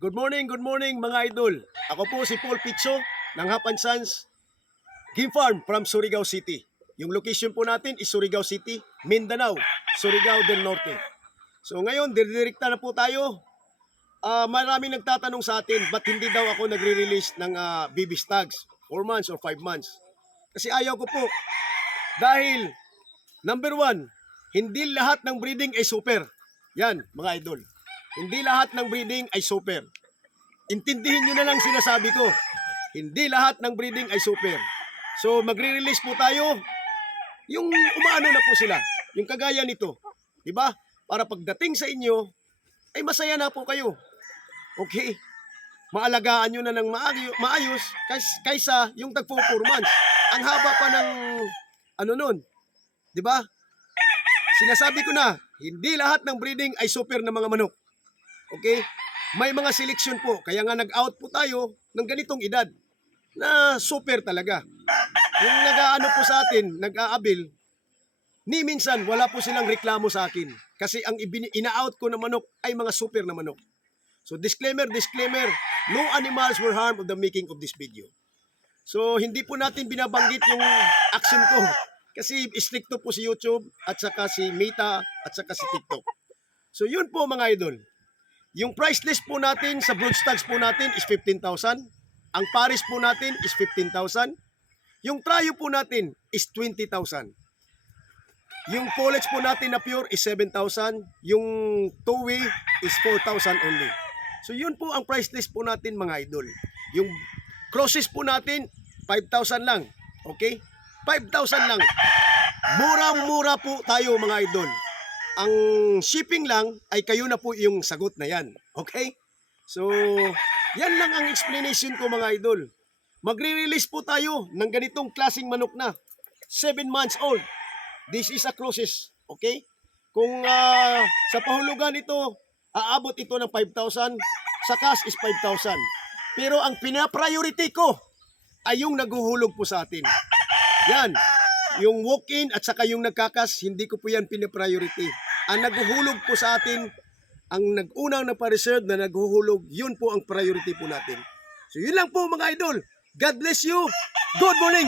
Good morning, good morning mga idol. Ako po si Paul Picho ng Hapan Sons Game Farm from Surigao City. Yung location po natin is Surigao City, Mindanao, Surigao del Norte. So ngayon, didirekta na po tayo. Ah, maraming nagtatanong sa atin, ba't hindi daw ako nagre-release ng ah, baby stags? 4 months or 5 months. Kasi ayaw ko po. Dahil, number one, hindi lahat ng breeding ay super. Yan, mga idol. Hindi lahat ng breeding ay super. Intindihin nyo na lang sinasabi ko. Hindi lahat ng breeding ay super. So magre-release po tayo yung umaano na po sila. Yung kagaya nito. 'Di ba? Para pagdating sa inyo ay masaya na po kayo. Okay? Maalagaan nyo na ng maayo- maayos kays- kaysa yung tagpo 4 months. Ang haba pa ng ano nun. 'Di ba? Sinasabi ko na, hindi lahat ng breeding ay super na mga manok. Okay? May mga selection po. Kaya nga nag-out po tayo ng ganitong edad na super talaga. Yung nag-aano po sa atin, nag-aabil, ni minsan wala po silang reklamo sa akin. Kasi ang ina-out ko na manok ay mga super na manok. So disclaimer, disclaimer, no animals were harmed of the making of this video. So hindi po natin binabanggit yung action ko. Kasi stricto po si YouTube at saka si Meta at saka si TikTok. So yun po mga idol. Yung price list po natin sa broodstags po natin is 15,000. Ang pares po natin is 15,000. Yung tryo po natin is 20,000. Yung foliage po natin na pure is 7,000. Yung two-way is 4,000 only. So yun po ang price list po natin mga idol. Yung crosses po natin 5,000 lang. Okay? 5,000 lang. Murang-mura po tayo mga idol. Ang shipping lang ay kayo na po yung sagot na yan. Okay? So, yan lang ang explanation ko mga idol. Magre-release po tayo ng ganitong klasing manok na. 7 months old. This is a crosses. Okay? Kung ah, sa pahulugan ito, aabot ito ng 5,000. Sa cash is 5,000. Pero ang pina-priority ko ay yung naguhulog po sa atin. Yan. Yung walk-in at saka yung nagkakas, hindi ko po yan pina-priority. Ang naghuhulog po sa atin, ang nag-unang na pa-reserve na naghuhulog, yun po ang priority po natin. So yun lang po mga idol. God bless you. Good morning.